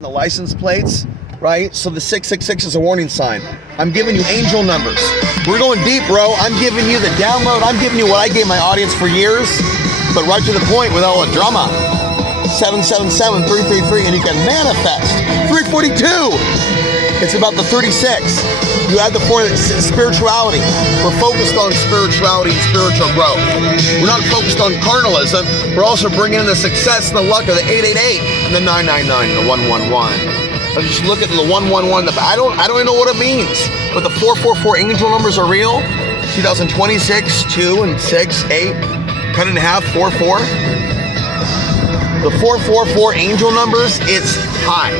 the license plates, right? So the 666 is a warning sign. I'm giving you angel numbers. We're going deep, bro. I'm giving you the download. I'm giving you what I gave my audience for years, but right to the point with all the drama. 777-333, and you can manifest. 342. It's about the 36. You add the 4, spirituality. We're focused on spirituality and spiritual growth. We're not focused on carnalism. We're also bringing in the success and the luck of the 888 and the 999 and the 111. Let's just look at the 111. I don't even know what it means. But the 444 angel numbers are real. 2026, 2 and 6, 8, cut in half, 4, 4. The 444 angel numbers, it's high.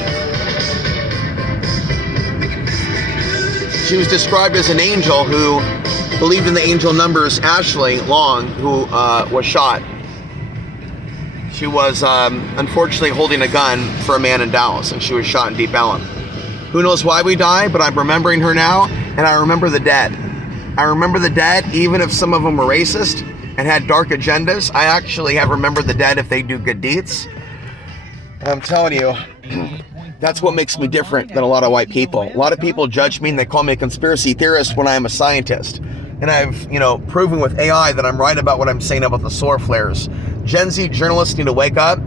She was described as an angel who believed in the angel numbers. Ashley Long, who was shot. She was unfortunately holding a gun for a man in Dallas, and she was shot in Deep Ellum. Who knows why we died, but I'm remembering her now, and I remember the dead. I remember the dead, even if some of them were racist and had dark agendas. I actually have remembered the dead if they do good deeds. And I'm telling you, that's what makes me different than a lot of white people. A lot of people judge me and they call me a conspiracy theorist when I am a scientist. And I've, proven with AI that I'm right about what I'm saying about the solar flares. Gen Z journalists need to wake up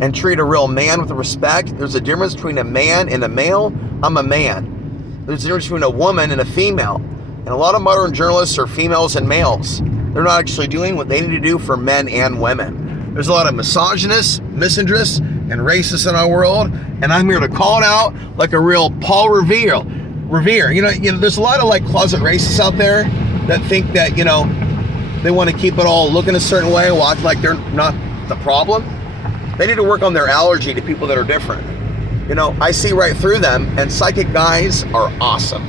and treat a real man with respect. There's a difference between a man and a male. I'm a man. There's a difference between a woman and a female. And a lot of modern journalists are females and males. They're not actually doing what they need to do for men and women. There's a lot of misogynists, misandrists, and racists in our world, and I'm here to call it out like a real Paul Revere. There's a lot of closet racists out there that think that they want to keep it all looking a certain way, or act like they're not the problem. They need to work on their allergy to people that are different. I see right through them, and psychic guys are awesome.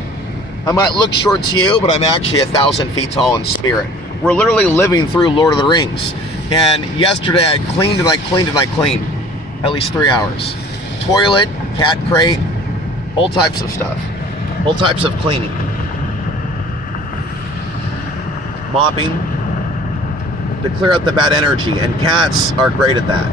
I might look short to you, but I'm actually 1,000 feet tall in spirit. We're literally living through Lord of the Rings. And yesterday I cleaned and I cleaned and I cleaned. At least 3 hours. Toilet, cat crate, all types of stuff. All types of cleaning. Mopping. To clear out the bad energy. And cats are great at that.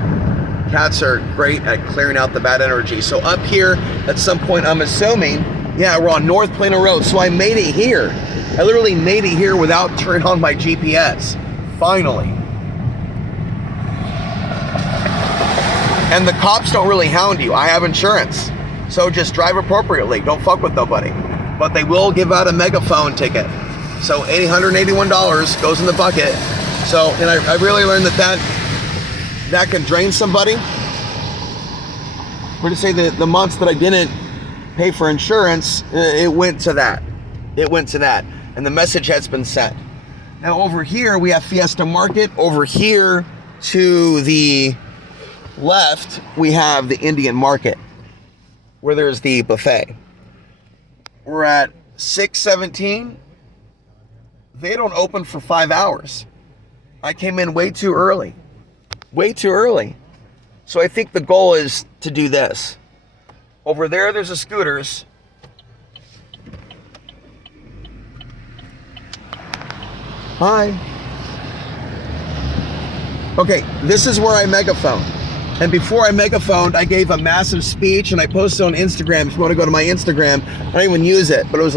Cats are great at clearing out the bad energy. So up here, at some point, I'm assuming, we're on North Plano Road. So I made it here. I literally made it here without turning on my GPS. Finally. And the cops don't really hound you. I have insurance. So just drive appropriately. Don't fuck with nobody. But they will give out a megaphone ticket. So $881 goes in the bucket. So, and I really learned that can drain somebody. We're to say the months that I didn't pay for insurance, it went to that. It went to that. And the message has been sent. Now over here, we have Fiesta Market. Over here to the left, we have the Indian Market, where there's the buffet. We're at 6:17. They don't open for 5 hours. I came in way too early. Way too early. So I think the goal is to do this. Over there's a Scooters. Hi. Okay, this is where I megaphone. And before I megaphoned, I gave a massive speech and I posted on Instagram. If you want to go to my Instagram, I don't even use it, but it was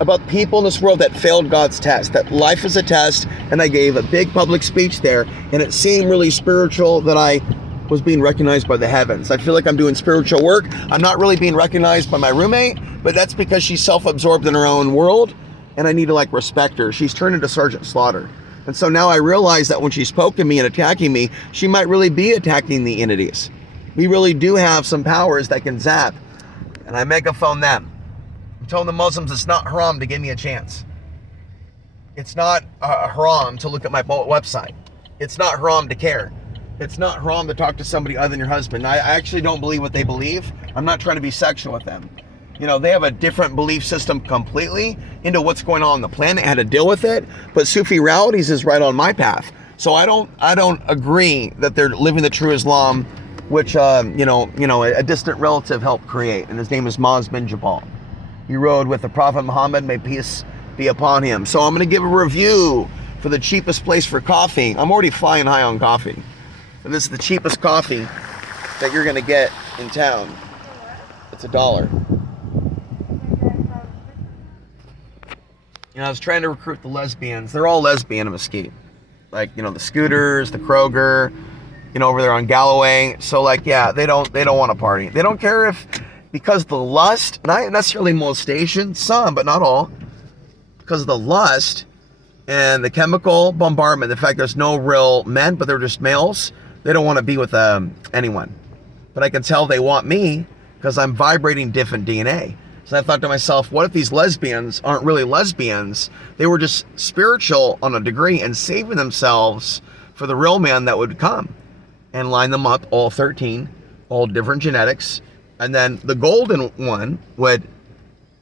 about people in this world that failed God's test, that life is a test, and I gave a big public speech there, and it seemed really spiritual that I was being recognized by the heavens. I feel like I'm doing spiritual work. I'm not really being recognized by my roommate, but that's because she's self-absorbed in her own world, and I need to respect her. She's turned into Sergeant Slaughter. And so now I realize that when she spoke to me and attacking me, she might really be attacking the entities. We really do have some powers that can zap. And I megaphone them. I'm telling the Muslims it's not haram to give me a chance. It's not haram to look at my website. It's not haram to care. It's not haram to talk to somebody other than your husband. I actually don't believe what they believe. I'm not trying to be sexual with them. They have a different belief system completely into what's going on the planet, how to deal with it. But Sufi realities is right on my path. So I don't agree that they're living the true Islam, which a distant relative helped create, and his name is Maz bin Jabal. He rode with the Prophet Muhammad, may peace be upon him. So I'm going to give a review for the cheapest place for coffee. I'm already flying high on coffee. And this is the cheapest coffee that you're going to get in town. It's $1. You know, I was trying to recruit the lesbians. They're all lesbian in Mesquite. Like, you know, the Scooters, the Kroger, you know, over there on Galloway. So, like, yeah, they don't want to party. They don't care if, because the lust, not necessarily molestation, some, but not all, because of the lust and the chemical bombardment, the fact there's no real men, but they're just males, they don't want to be with anyone. But I can tell they want me because I'm vibrating different DNA. So I thought to myself, what if these lesbians aren't really lesbians? They were just spiritual on a degree and saving themselves for the real man that would come, and line them up, all 13, all different genetics. And then the golden one would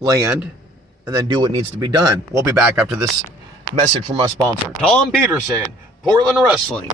land and then do what needs to be done. We'll be back after this message from our sponsor, Tom Peterson, Portland Wrestling.